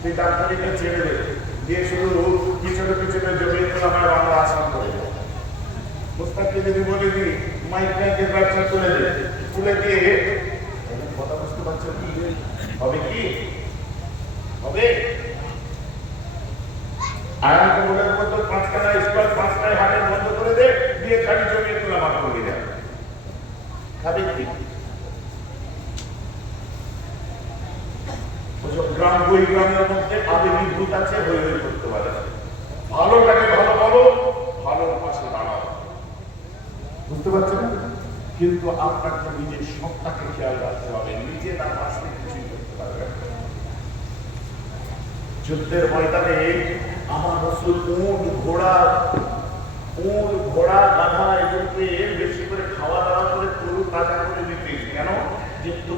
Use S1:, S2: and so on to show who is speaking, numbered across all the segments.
S1: তুই ডাক্তারিকে ছেড়ে দে। দিয়ে শুধু পিছনে পিছনে জমি আমার বাংলা আসাম করে। মুস্তাককে যদি বলে দি মাইক ব্যবসা তুলে তুলে দিয়ে কথা বুঝতে কি? হবে কি? হবে? পাঁচখানা পাঁচটায় হাটের বন্ধ করে দে, দিয়ে খালি জমি তোলা মাফ করে দেয়। খাবে কি? গ্রাম বই পারে পাশে পারছেন? কিন্তু আপনাকে নিজের সত্তাকে খেয়াল রাখতে হবে, নিজে না বাঁচতে কিছুই করতে পারবে যুদ্ধের ময়দানে আমার রসুল উট, ঘোড়া উট, ঘোড়া, গাধা, এগুলোকে বেশি করে খাওয়া দাওয়া করে তরু তাজা করে দিতে কেন যে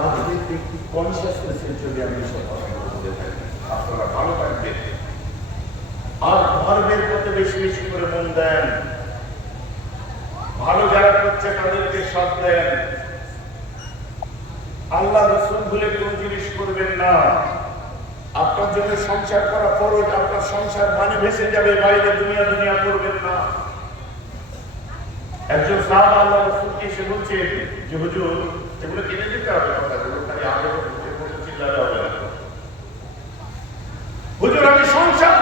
S1: রাজনৈতিক কনসিয়াসনেসের জন্য আমি আপনারা ভালো থাকবেন আর ধর্মের পথে বেশি বেশি করে মন দেন ভালো যারা করছে তাদেরকে সব দেন আল্লাহ রসুল বলে কোন জিনিস করবেন না আপনার জন্য সংসার করা ফরজ আপনার সংসার মানে ভেসে যাবে বাইরে দুনিয়া দুনিয়া করবেন না একজন সাহাবা আল্লাহ রসুলকে এসে বলছে যে, হুজুর এগুলো কিনে দিতে হবে আমি সংসার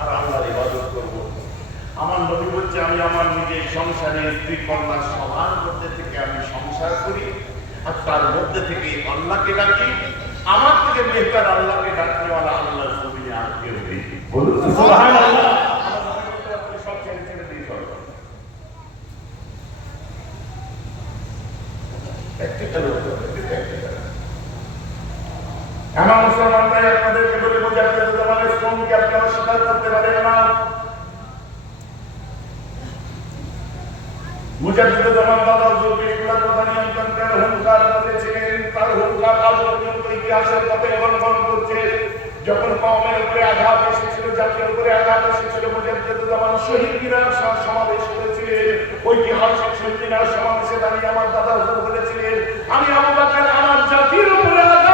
S1: আর আল্লাহর ইবাদত করব। আমার নবী বলছে, আমি আমার নিজের সংসারে স্ত্রী মধ্যে থেকে আমি সংসার করি আর তার মধ্যে থেকে আল্লাহকে ডাকি আমার থেকে বেহতার আল্লাহকে। Practical হতে আমার মুসলমান ভাই, আপনাদেরকে বলে বোঝাতে জমানের শ্রমকে আপনারা স্বীকার করতে পারেন না। বাবা কথা নিয়ন্ত্রণ করার হুঙ্কার করেছিলেন। তার হুঙ্কার পর্যন্ত ইতিহাসের পথে করছে। যখন কওমের উপরে আঘাত এসেছিল, জাতির উপরে আঘাত এসেছিল মুজাহিদ জামান শহীদিরা সব সমাবেশ করেছিলেন ঐতিহাসিক শহীদিরা সমাবেশে দাঁড়িয়ে আমার দাদা বলেছিলেন, আমি আবু বকর আমার জাতির উপরে আঘাত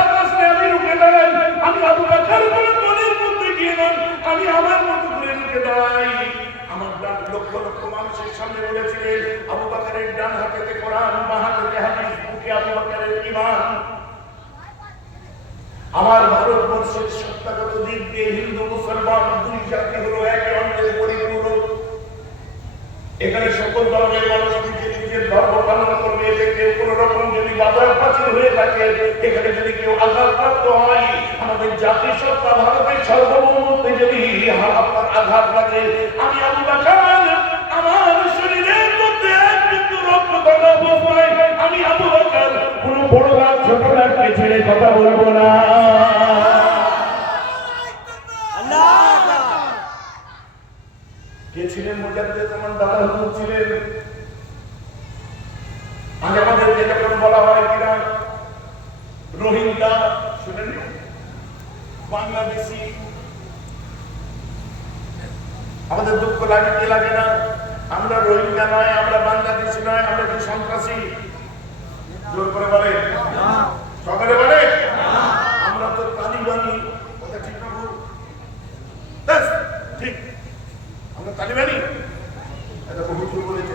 S1: আমার ভারতবর্ষের দিক দিয়ে হিন্দু, মুসলমান, দুই জাতি হলো একে অন্যের পরিপূরক এখানে সকল ধর্মের মানুষ নিজের নিজের ধর্ম পালন করবে কোন রকম যদি প্রাচীর হয়ে থাকে, এখানে যদি কেউ আঘাতপ্রাপ্ত হয়, আমাদের জাতির সত্তা ভারতের যদি আঘাত লাগে, আমি আবু আমি আবু বকর কোনো বড় গাছ ছোট গাছকে ছেড়ে কথা বলব না। ছিলেন মুজাদ্দেদ জামান দাদা হুজুর ছিলেন। আজ আমাদেরকে যখন বলা হয় কিনা, রোহিঙ্গা, শুনেন বাংলাদেশি। আমাদের দুঃখ লাগে কি লাগে না? আমরা রোহিঙ্গা নয়, আমরা বাংলাদেশি নয়, আমরা কি সন্ত্রাসী? জোর করে বলে। সকালে বলে, আমরা তো তালিবানি কথা ঠিক না ভুল? ঠিক। আমরা তালিবানি এটা তো হুজুর বলেছে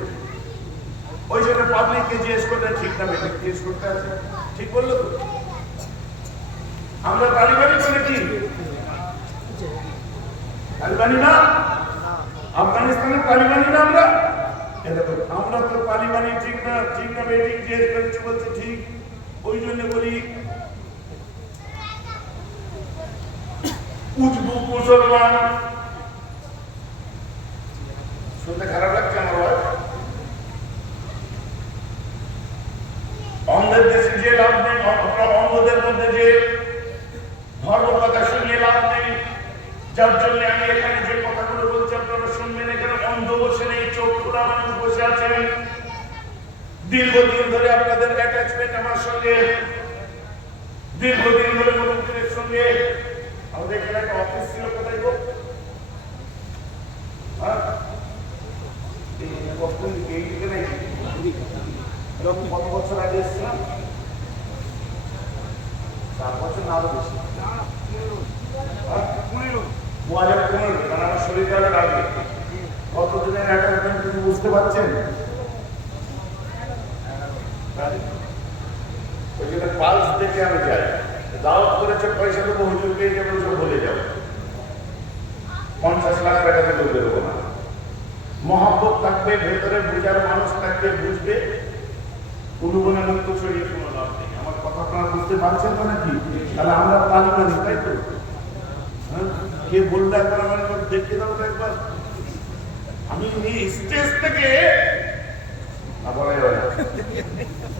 S1: ওই জন্য পাবলিককে জিজ্ঞেস করলে ঠিক না বেঠিক জিজ্ঞেস করতে আছে? ঠিক বলল তো। আমরা তালিবানি করে কি? তালিবানি না? আফগানিস্তানের তালিবানি না আমরা? এটা আমরা তো তালিবানি ঠিক না ঠিক না, বেঠিক জিজ্ঞেস করছি বলছে ঠিক। ওই জন্য বলি মুসলমান। শুনতে খারাপ লাগছে আমার অন্ধের দেশে যে লাভ নেই অন্ধদের মধ্যে যে ধর্ম কথা শুনিয়ে লাভ নেই, যার জন্য আমি এখানে যে কথাগুলো বলছি, আপনারা শুনবেন, এখানে অন্ধ বসে নেই। মানুষ বসে আছেন। দীর্ঘদিন ধরে আপনাদের অ্যাটাচমেন্ট আমার সঙ্গে। দীর্ঘদিন ধরে মুখ্যমন্ত্রীর সঙ্গে। আমাদের এখানে একটা অফিস ছিল কোথায় গো? হ্যাঁ? কত বছর আগে এসেছিলাম? চার বছর না আরও বেশি। দু হাজার পনেরো কারণ আমার শরীর খারাপ অ্যাটাচমেন্ট বুঝতে পারছেন ওই জন্য না ভেতরে মানুষ থাকবে বুঝবে নেই আমার কথা বুঝতে পারছেন নাকি তাহলে আমরা পানি পানি তাই তো? কে বললে একবার আমার একবার দেখিয়ে দাও তো একবার আমি স্টেজ থেকে।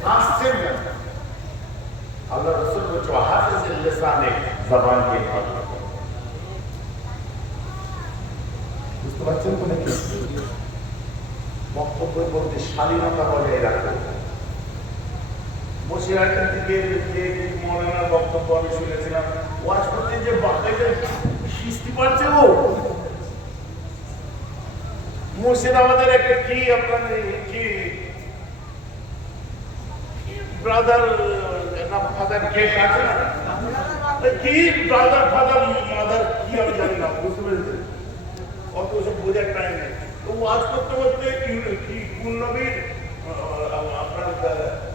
S1: আসছেন বুঝতে পারছেন তো নাকি বক্তব্যের মধ্যে শালীনতা বজায় রাখতে বসে আছেন থেকে যে মৌলানার বক্তব্য আমি শুনেছিলাম ওয়াজ করতে যে বাচ্চাকে কিস্তি পারছে ও মুর্শিদাবাদের একটা কি আপনার কি? ব্রাদার, না, ফাদার কেক আছে? কি ব্রাদার, ফাদার, মাদার, কি আমি জানি না, বুঝতে পেরেছেন? অত সব বোঝার টাইম নেই। তো ওয়াজ করতে করতে কি কোন নবীর আপনার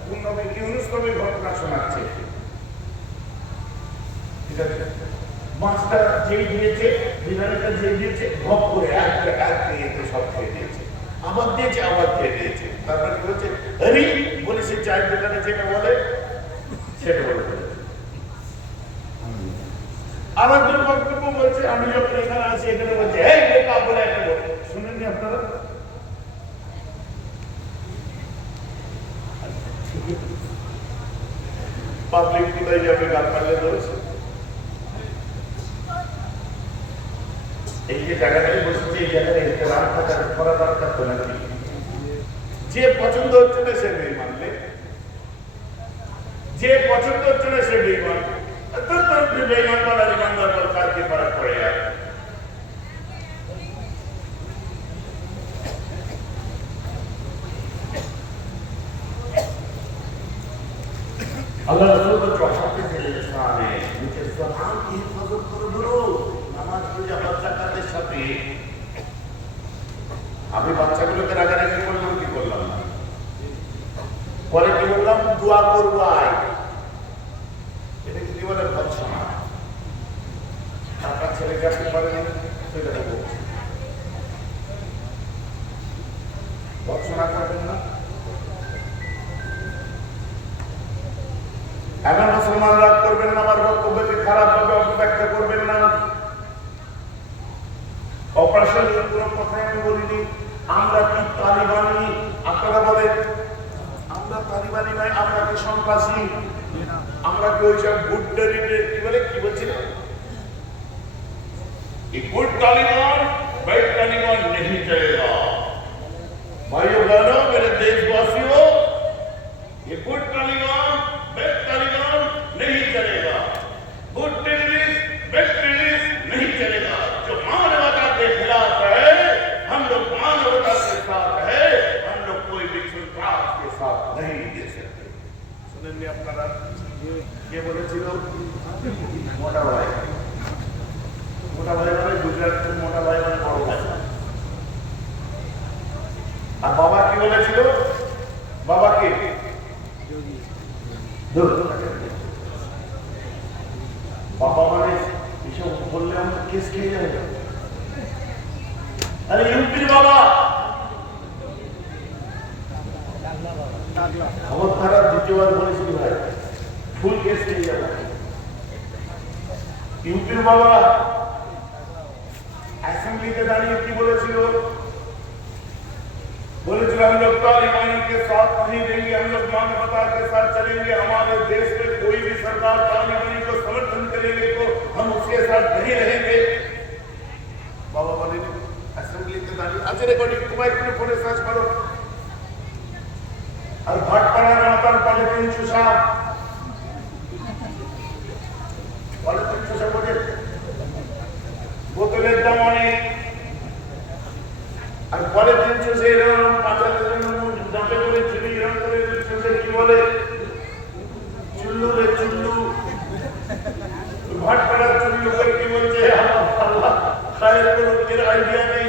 S1: কোন ইউনুস নবীর ঘটনা শোনাচ্ছে। ঠিক আছে? মাছটা যেই দিয়েছে বিরিয়ানিটা যে দিয়েছে ভক করে এক এক দিয়েছে সব খেয়ে দিয়েছে। আবার দিয়েছে আবার খেয়ে দিয়েছে। তারপর কি হচ্ছে? হরি বলে সে চায়ের দোকানে যেটা বলে, সেটা বলে। আমার বক্তব্য বলছে, আমি যখন এখানে আছি, এখানে বলছে, এই বোকা বলে একটা শুনেননি আপনারা? পাবলিক কোথায় যাবে, গান পারলে ধরেছে এই যে জায়গাটায় বসেছে এই জায়গায় যে পছন্দ হচ্ছে না সে মেয়ে মানলে। যে পছন্দ হচ্ছে না সে বেইমান তো বেইমান ইমানদার বল কার কি ফরক পড়ে যায় আল্লাহ রাসূল তো হাফিজ লিসানে নিজের জবান কি হেফাজত করে ধরো নামাজ পড়ে বাচ্চা কাদের সাথে আমি বাচ্চাগুলোকে রাগারাগি করলাম কি করলাম না পরে কি বললাম দোয়া করব আয় এটা কি বলে ভৎসনা আপনার ছেলেকে আপনি পারেন সেটা দেবো ভৎসনা করবেন না এমন মুসলমান রাগ করবেন না আমার বক্তব্যকে খারাপ ভাবে অপব্যাখ্যা করবেন না অপারেশন কোনো কথাই আমি বলিনি আমরা কি তালিবানি আপনারা বলেন আমরা তালিবানি নয় আমরা কি সন্ত্রাসী আমরা কি ওই সব গুড ডেরিটে কি বলে কি বলছিলেন ये गुड तालिबान बैड तालिबान नहीं चलेगा भाइयों बहनों কে বলেছিল? মোটা ভাই। মোটা ভাই মানে গুজরাট মোটা ভাই মানে বড় ভাই। আর বাবা কি বলেছিল? বাবাকে ধুর। বাবা মানে এসব বললে আমরা কেস খেয়ে যাবে আরে ইউপির বাবা! খবর তারা দ্বিতীয়বার বলেছিল দেশ নিয়ে যাবো ইউপির বাবা অ্যাসেম্বলিতে দাঁড়িয়ে কি বলেছিল বলেছিল हम लोग तालिबान के साथ नहीं देंगे हम लोग मानवता के साथ चलेंगे हमारे देश में कोई भी सरकार तालिबानी को समर्थन करेगी तो हम उसके साथ नहीं रहेंगे বাবা বলেন অ্যাসেম্বলিতে দাঁড়িয়ে আজকে রেকর্ডিং তোমার কোনো ফোনে সার্চ করো আর ভাটপাড়ার মাতার পালে তিনশো সাত দাম অনেক আর পরের দিন চষে এরকম পাঁচাতে দাঁতে করে চুলি এরকম করে চষে কি বলে? চুল্লু রে চুল্লু। ভাট পাড়ার চুল্লু করে কি বলছে? খায়ের কোনো এর আইডিয়া নেই।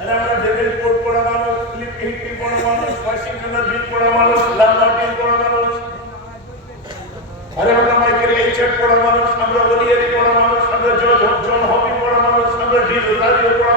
S1: আরে আমরা ডেভিল কোট পড়া মানুষ ক্লিপ হিপি পড়া মানুষ ওয়াশিংটনের বিল পড়া মানুষ লাল মার্টিন পড়া মানুষ, আরে আমরা মাইকেল এইচএফ পড়া মানুষ, আমরা ওলিয়ারি পড়া মানুষ আমরা জন জন হবি পড়া মানুষ আমরা ডি রোজারিও পড়া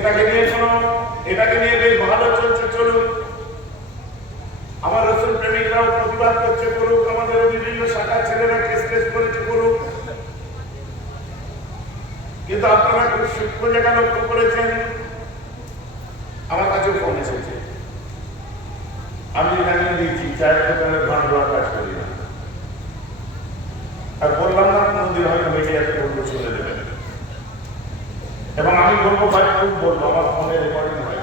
S1: এটাকে নিয়ে শোনো, এটাকে নিয়ে বেশ ভালো চলছে, চলুক। আমার রসুন প্রেমিকরাও প্রতিবাদ করছে, করুক। আমাদের বিভিন্ন শাখা ছেলেরা কেস কেস করেছে, করুক। কিন্তু আপনারা খুব সূক্ষ্ম জায়গা লক্ষ্য করেছেন আমার কাছে ফোন এসেছে আমি জানিয়ে দিয়েছি চায়ের দোকানের ভান দেওয়ার কাজ করি না আর বললাম না মন্দির হয়তো মিডিয়াতে বলব শুনে দেবেন এবং আমি বলব, আমার ফোনে রেকর্ডিং হয়।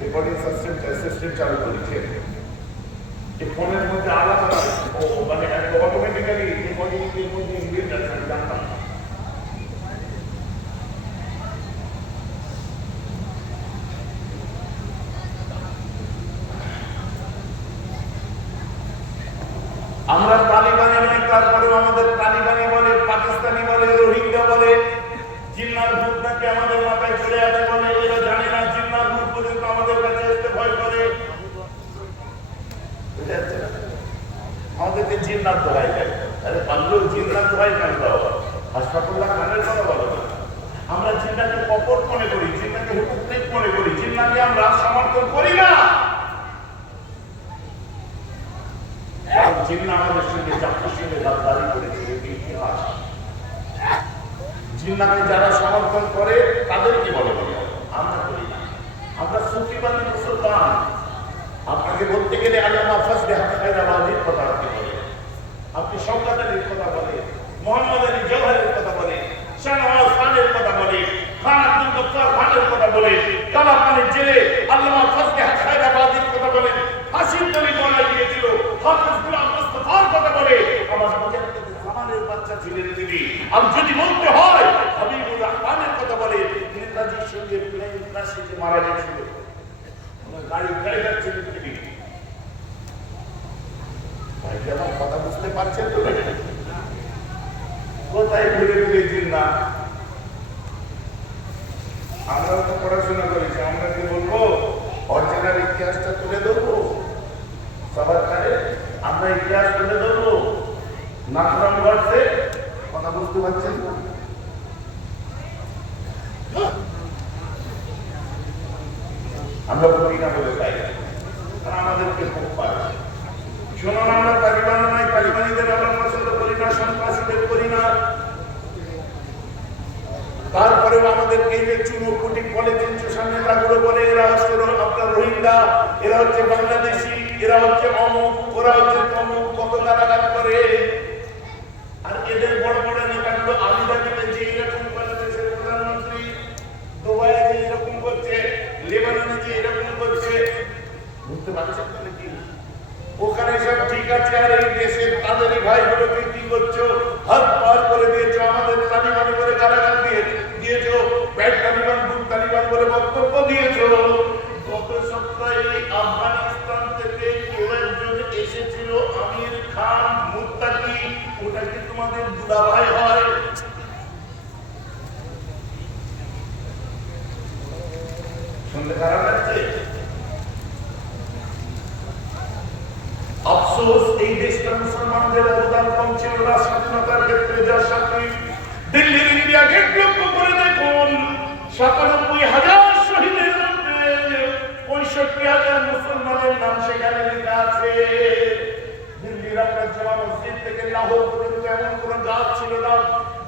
S1: রেকর্ডিং সিস্টেম চালু মানে আমরা তালিবানি তারপরে আমাদের তালিবানি বলে, পাকিস্তানি বলে, রোহিঙ্গা বলে জিন্নার ভূত নাকি আমাদের মাথায় চলে আছে বলে? এরা জানে না জিন্নার ভূত পর্যন্ত আমাদের কাছে আসতে ভয় করে? আমাদেরকে জিন্নার দোহাই দেয়। আরে জিন্নার দোহাই কেন দেওয়া? হাসপাতাল্লাহ কথা বলো আমরা জিন্নাকে কপট মনে করি জিন্নাকে হুকুক মনে করি। জিন্নাকে আমরা সমর্থন করি না। জিন্না আমাদের সঙ্গে জাতির সঙ্গে গাদ্দারি করেছে এটি ইতিহাস জিন্নাকে যারা সমর্থন করে তাদের কি বলে। আমরা করি না। আমরা আপনাকে বলতে গেলে হায়দ্রাবাদের কথা আপনি বলেন। আপনি কথা বলে মোহাম্মদ আলী জওহারের কথা বলে শাহনওয়াজ খানের কথা খান আব্দুল গফফার খানের কথা জেলে হায়দ্রাবাদের কথা বলে গিয়েছিল হাফিজ গুলাম মুস্তাফার কথা বলে আমার মুজাহিদ জামানের বাচ্চা ছিলেন তিনি যদি বলতে হয় হাবিবুর রহমানের কথা বলে নেতাজির সঙ্গে প্লেন যে মারা গেছিল। ওনার ড্রাইভার ছিলেন তিনি আমার কথা বুঝতে পারছেন তো কোথায় ঘুরে ঘুরে জিন্না আমরা তো পড়াশোনা করেছি আমরা কি বলব? অরিজিনাল ইতিহাসটা তুলে দেবো সবার কাছে আমরা ইতিহাস তুলে দেবো নাথুরাম গডসে কথা বুঝতে পারছেন তো? আমরা বলি না বলে তাই তারা আমাদেরকে খুব পারে শুনুন আমরা তালিবান নাই, তালিবানিদের আমরা পছন্দ করি না, সন্ত্রাসীদের করি না। তারপরেও আমাদের এই যে চুনুকুটি পলিথিন চোষা নেতাগুলো বলে, এরা হচ্ছে আপনার রোহিঙ্গা, এরা হচ্ছে বাংলাদেশি, এরা হচ্ছে অমুক, ওরা হচ্ছে তমুক, কত গালাগাল করে। আর এদের বড় বড় নেতাগুলো ওখানে সব ঠিক আছে, আর এই দেশের তাদেরই ভাই গুলো কি করছ? হাত পার করে দিয়েছ, আমাদের তালিবান করে কারাগার দিয়ে দিয়েছ, ব্যাট তালিবান, বুট তালিবান বলে বক্তব্য দিয়েছ। গত সপ্তাহে আফগানিস্তান থেকে কেউ এসেছিল, আমির খান মুক্তাকি ওটা কি তোমাদের দুলাভাই হয়? শুনতে খারাপ লাগছে? আফসোস, এই দেশটা মুসলমানদের অবদান কম ছিল না স্বাধীনতার ক্ষেত্রে যার সাথে দিল্লির ইন্ডিয়া গেট লক্ষ্য করে দেখুন, সাতানব্বই হাজার শহীদের মধ্যে পঁয়ষট্টি হাজার মুসলমানের নাম সেখানে লেখা আছে। দিল্লির আপনার জামা মসজিদ থেকে লাহোর পর্যন্ত এমন কোন গাছ ছিল না,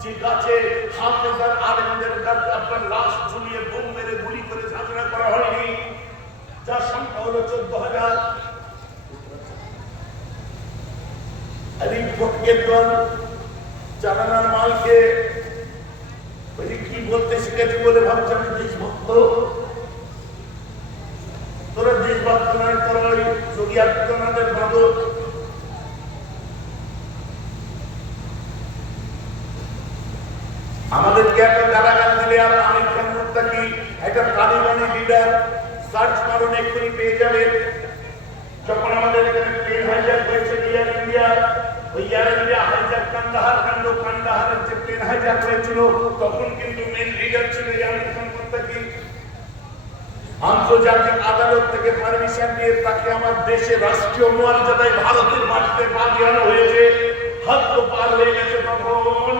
S1: যে গাছে হাফেজার আলেমদের গাছ আপনার লাশ ঝুলিয়ে বোম মেরে গুলি করে ঝাঁঝরা করা হয়নি। যার সংখ্যা হলো চোদ্দ হাজার। আর ভোটকের দল মালকে ওই কি বলতে শিখেছি বলে ভাবছে আমি দেশভক্ত? তোরা দেশভক্ত নয়, তোরা ওই যোগী আমাদেরকে একটা গালাগাল দিলে আর একটা তালিবানি লিডার সার্চ মারুন পেয়ে যাবেন যখন আমাদের এখানে ইন্ডিয়া ওই ইয়ার ইন্ডিয়া কান্দাহার কান্ড কান্দাহারের যে প্লেন হাইজ্যাক হয়েছিল তখন কিন্তু মেন আন্তর্জাতিক আদালত থেকে পারমিশন নিয়ে তাকে আমার দেশে রাষ্ট্রীয় মর্যাদায় ভারতের মাটিতে পা হয়েছে। হাত তো পার হয়ে গেছে তখন।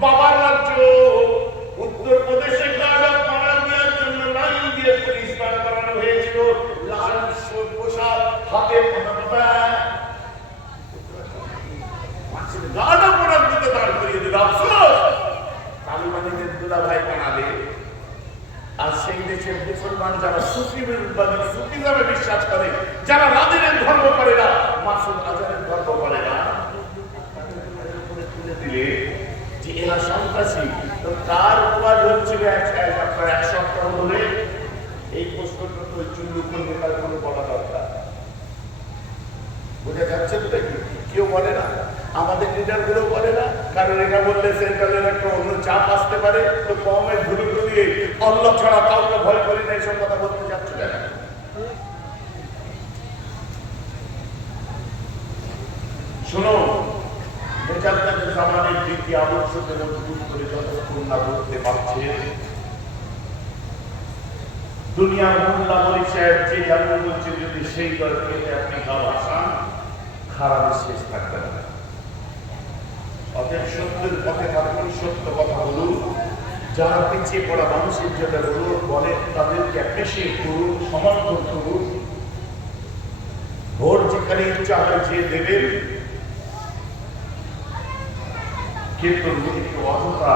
S1: বাবার রাজ্য। উত্তর প্রদেশে গাড়া দেওয়ার জন্য লাইন দিয়ে পুলিশ দাঁড় করানো হয়েছিল। লাল পোশাক, হাতে মুসলমান যারা সুফিবাদী সুফিজমে বিশ্বাস করে যারা রাজের ধর্ম করে না মাসুদ আজারের ধর্ম করে না তাদের উপরে তুলে দিলে যে এরা সন্ত্রাসী তো তার কাজ হচ্ছিল এক এক- আপনার এক সপ্তাহ ধরে এই প্রশ্নটা তো চুল্লু করবে তার কোনো বলা দরকার বোঝা যাচ্ছে তো নাকি? কেউ বলে না আমাদের লিডারগুলো বলে না, কারণ এটা বললে সেন্ট্রালের একটা অন্য চাপ আসতে পারে। তো কমের ধুলো ধুলিয়ে অল্লাহ ছাড়া কাউকে ভয় করি না, এসব কথা বলতে পারছে। দুনিয়ার যে যদি সেই দলকে আপনি গাও আসান খারাপ শেষ থাকবে না। অতএব সত্যের পথে থাকুন, সত্য কথা বলুন। যারা পিছিয়ে পড়া মানুষের জন্য অনুরোধ বলে, তাদেরকে অ্যাপ্রিসিয়েট করুন, সমর্থন করুন। ভোট যেখানে ইচ্ছা হয় যে দেবেন। কিন্তু নিজেকে অযথা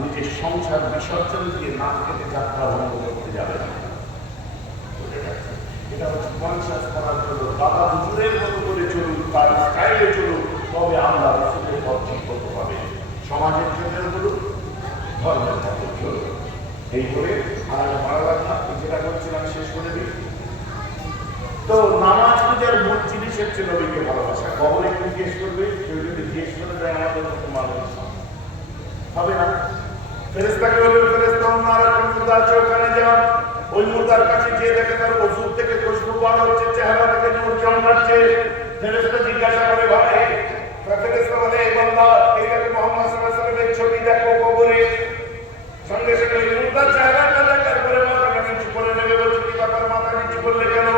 S1: নিজের সংসার বিসর্জন দিয়ে নাচ কেটে যাত্রা ভঙ্গ করতে যাবে না। এটা হচ্ছে কনসাস করার জন্য বাবা হুজুরের মতো করে চলুন, তার স্টাইলে চলুন, তবে আমরা পথ করতে পারবে সমাজের জন্য ধর্মের চলুন এই করে আর ভালো লাগলাম যেটা করছিলাম শেষ করে দিই তো নামাজ পূজার মূল জিনিস হচ্ছে নবীকে ভালোবাসা কবরে কেউ জিজ্ঞেস করবে কেউ যদি জিজ্ঞেস করে দেয় আমাদের মতো মানুষ হবে না ফেরেস্তাকে বলবে ফেরেস্তা অন্য আর একটা মুর্দা আছে ওখানে যাও ওই মুর্দার কাছে গিয়ে দেখে তার ওষুধ থেকে খুশবু বার হচ্ছে চেহারা থেকে নূর জন্মাচ্ছে ফেরেস্তা জিজ্ঞাসা করে ভাই ফেরেস্তা বলে এই বান্দা এই দেখে মোহাম্মদ সাল্লাল্লাহু আলাইহি ওয়াসাল্লামের ছবি দেখো কবরে সঙ্গে সঙ্গে ওই মুর্দার চেহারাটা দেখার পরে মাথাটা নিচু করে নেবে বলছে কি ব্যাপার মাথা নিচু করলে কেন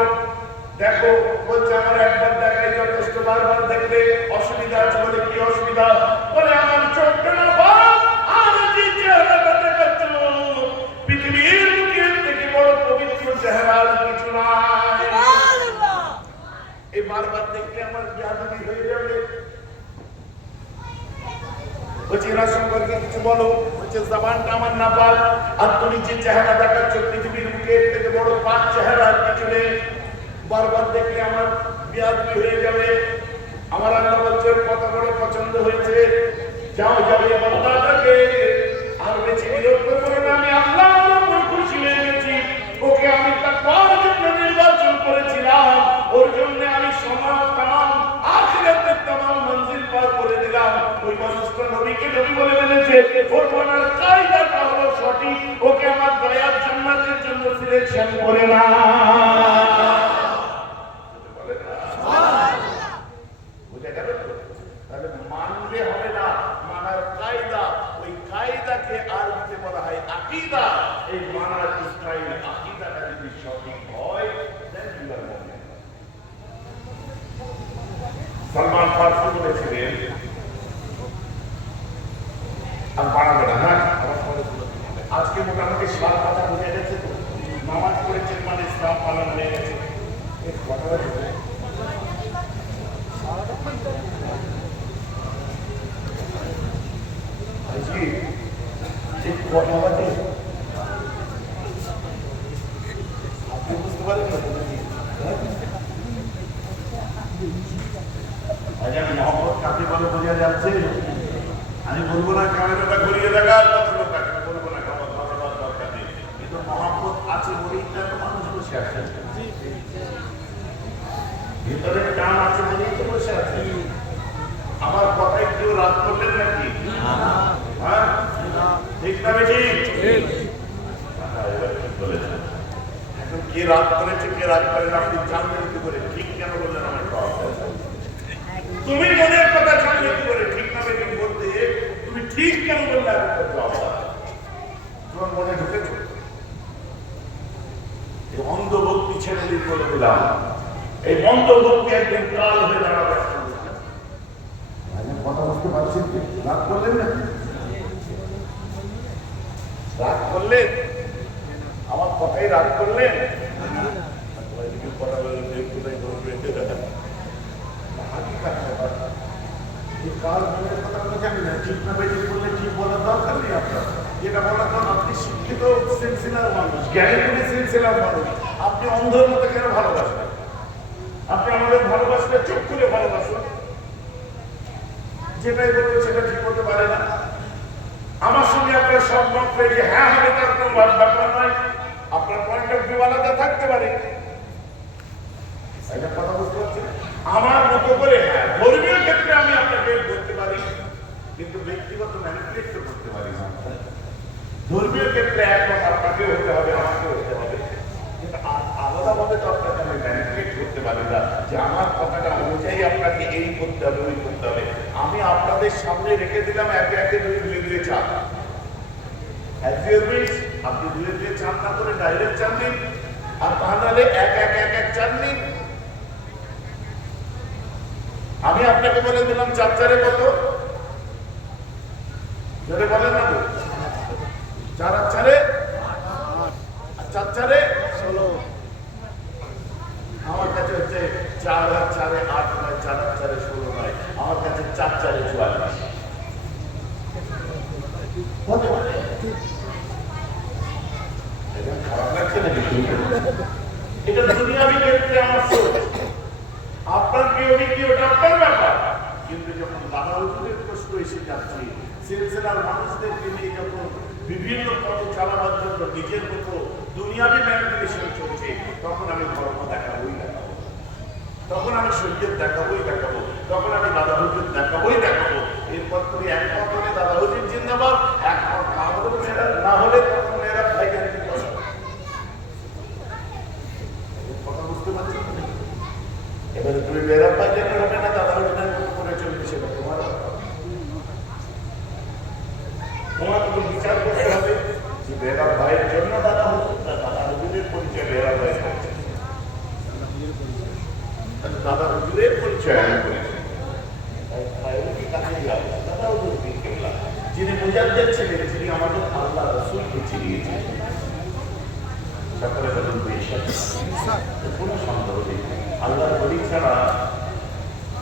S1: দেখো বলছে আমার একবার দেখাই যথেষ্ট বারবার দেখলে অসুবিধা আছে বলে কি অসুবিধা বলে আমার চোখটা না বাপ আর যে চেহারাটা দেখাচ্ছ পৃথিবীর মুখের থেকে বড় পবিত্র চেহারা আর কিছু নাই এই বারবার দেখলে আমার বিয়াদবি হয়ে যাবে বলছি এরা সম্পর্কে কিছু বলো আমার থেকে বড় পছন্দ হয়েছে। আমি ওকে আমি নির্বাচন করেছিলাম। ওর জন্য বলে মেনেছে ওর মনের কায়দাটা হলো সঠিক। ওকে আমার দয়ার জান্নাতের জন্য সিলেকশন করে না আর বাড়াবে না হ্যাঁ আবার পরে বলে দিতে হবে। আজকে মোটামুটি সাত কথা বুঝে গেছে তো নামাজ পড়েছেন মানে ইসলাম পালন হয়ে গেছে এই কথা বলতে জি ঠিক কথা বলতে আপনি বুঝতে পারেন না হ্যাঁ? আজান মোহাম্মদ আমার কথায় কেউ রাত করলেন নাকি হ্যাঁ ঠিক না এখন কে রাত করেছে করেন আপনি জানলেন কি করে ঠিক কেন বললেন আমার তুমি মনের কথা জানলে কি করে ঠিক না বেঠিক বলতে? তুমি ঠিক কেন বললে। তোমার মনে ঢুকেছ অন্ধ ভক্তি ছেড়ে দিন বলে দিলাম এই অন্ধ ভক্তি একদিন কাল হয়ে দাঁড়াবে কথা বুঝতে পারছেন কি? রাগ করলেন না রাগ করলেন? আমার কথাই রাগ করলেন? যেটা ঠিক হতে পারে না আমার সঙ্গে আপনার সব মত হ্যাঁ আপনার পয়েন্ট অফ ভিউ আলাদা থাকতে পারে। এটা কথা বুঝতে পারছেন? আমার মতো করে হ্যাঁ ধর্মীয় ক্ষেত্রে আমি আপনাকে বলতে পারি, কিন্তু ব্যক্তিগত ম্যানিপুলেট করতে পারি না। ধর্মীয় ক্ষেত্রে একমত আপনাকে হতে হবে আমাকে হতে হবে। কিন্তু আলাদাভাবে তো আপনাকে আমি ম্যানিপুলেট করতে পারি না, যে আমার কথাটা অনুযায়ী আপনাকে এই করতে হবে, ওই করতে হবে। আমি আপনাদের সামনে রেখে দিলাম, একে একে দুই দুই দুই চাপ আপনি দুয়ে দুয়ে চান না করে ডাইরেক্ট চান দিন আর তা নাহলে এক এক এক এক চান দিন আমি আপনাকে বলে দিলাম চার চারে কত বলেন না চার চারে চার চারে ষোলো। আমার কাছে হচ্ছে চার আর চারে আট নয়, চার আর চারে ষোলো নয়। আমার কাছে চার চারে চুয়াল্লিশ। এটা আপনার কি অভিজ্ঞ ওটা আপনার ব্যাপার কিন্তু যখন দাদা হুজুরের প্রশ্ন এসে যাচ্ছে সিলসিলার মানুষদেরকে নিয়ে যখন বিভিন্ন পথে চালাবার জন্য নিজের মতো দুনিয়াবি ম্যানিপুলেশন চলছে, তখন আমি ধর্ম দেখাবোই দেখাবো। তখন আমি সৈন্যের দেখাবোই দেখাবো। তখন আমি দাদা হুজুর দেখাবোই দেখাবো। এরপর তুমি এক হলে দাদা হুজুর জিন্দাবাদ, এক মত না হলে তখন মেয়েরা ভাইজান কথা বুঝতে পারছি? এবারে তুমি মেয়েরা ভাইজানের হবে না দাদা হুজুরের মতো করে চলবে সেটা তোমার ব্যাপার। তোমার তো বিচার করতে হবে যে মেয়েরা ভাইয়ের জন্য দাদা হুজুর না দাদা হুজুরের পরিচয় মেয়েরা ভাই হচ্ছে দাদা হুজুরের পরিচয় আমি করেছি তাই ভাইয়েরকে কাছে গেলাম দাদা হুজুরকে গেলাম যিনি মুজাদ্দের ছিলেন যিনি আমাদের আল্লাহ রসুলকে চিনিয়েছেন সকলে বলুন বিশ্বাস কোনো সন্দেহ নেই আল্লাহর বলি ছাড়া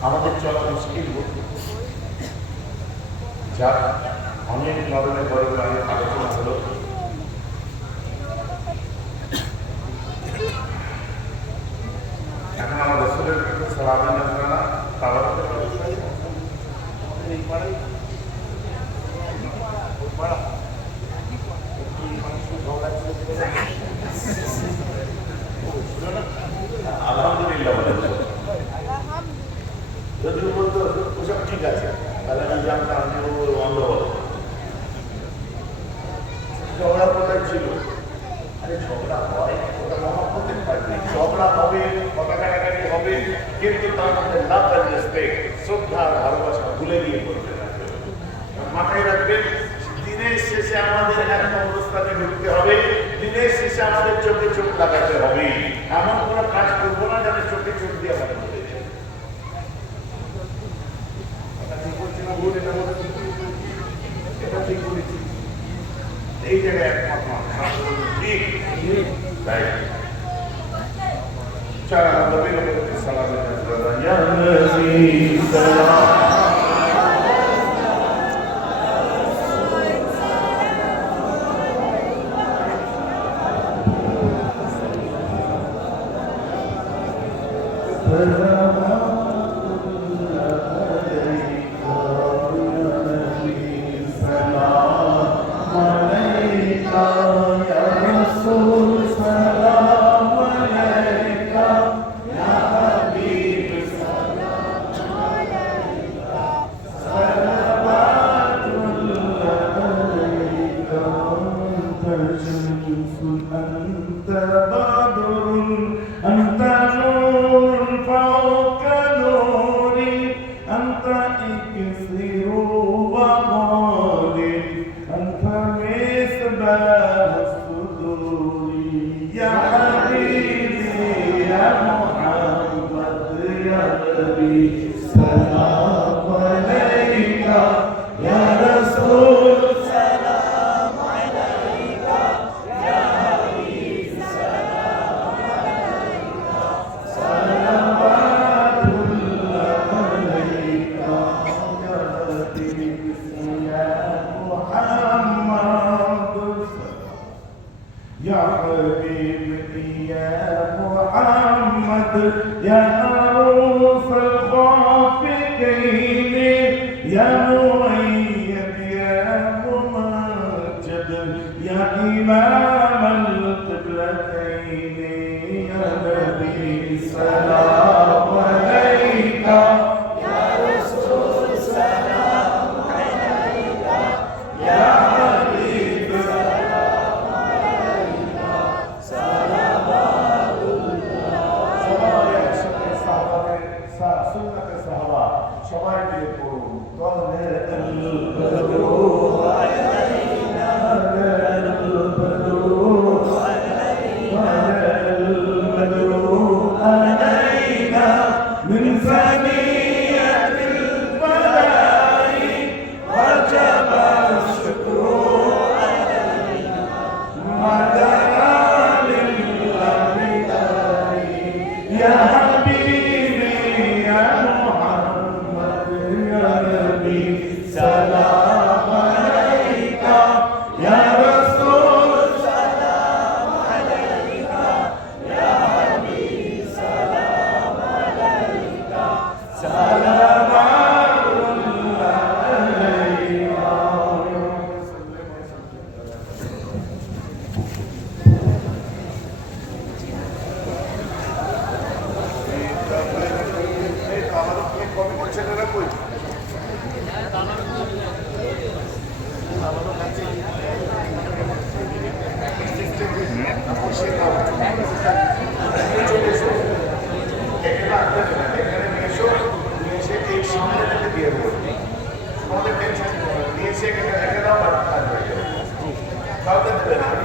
S1: আমাদের চলা মুশকিল হতো যার অনেক ধরনের বড় আলোচনা হলো। এখন আমার রসুলের ছিল আলহামদুলিল্লাহ যদি বলতো ওসব ঠিক আছে। তাহলে আমি জানতাম যে ঝগড়া কোথায় ছিল আরে ঝগড়া হয় ওটা ঝগড়া হবে কথা কাটাকাটি হবে কিন্তু তার মধ্যে লাভ আর রেসপেক্ট শ্রদ্ধা আর ভালোবাসা ভুলে গিয়ে করবে মাথায় রাখবেন দিনের শেষে আমাদের এক অবস্থানে ঢুকতে হবে দিনের শেষে আমাদের চোখে চোখ লাগাতে হবে। এমন কোনো কাজ করব না যাতে চোখে চোখ দিয়ে মধ্যে এই জায়গায় একমত নন ঠিক তাই। চলো নবীর সালামের সালাম حيث أنت بقى Amen.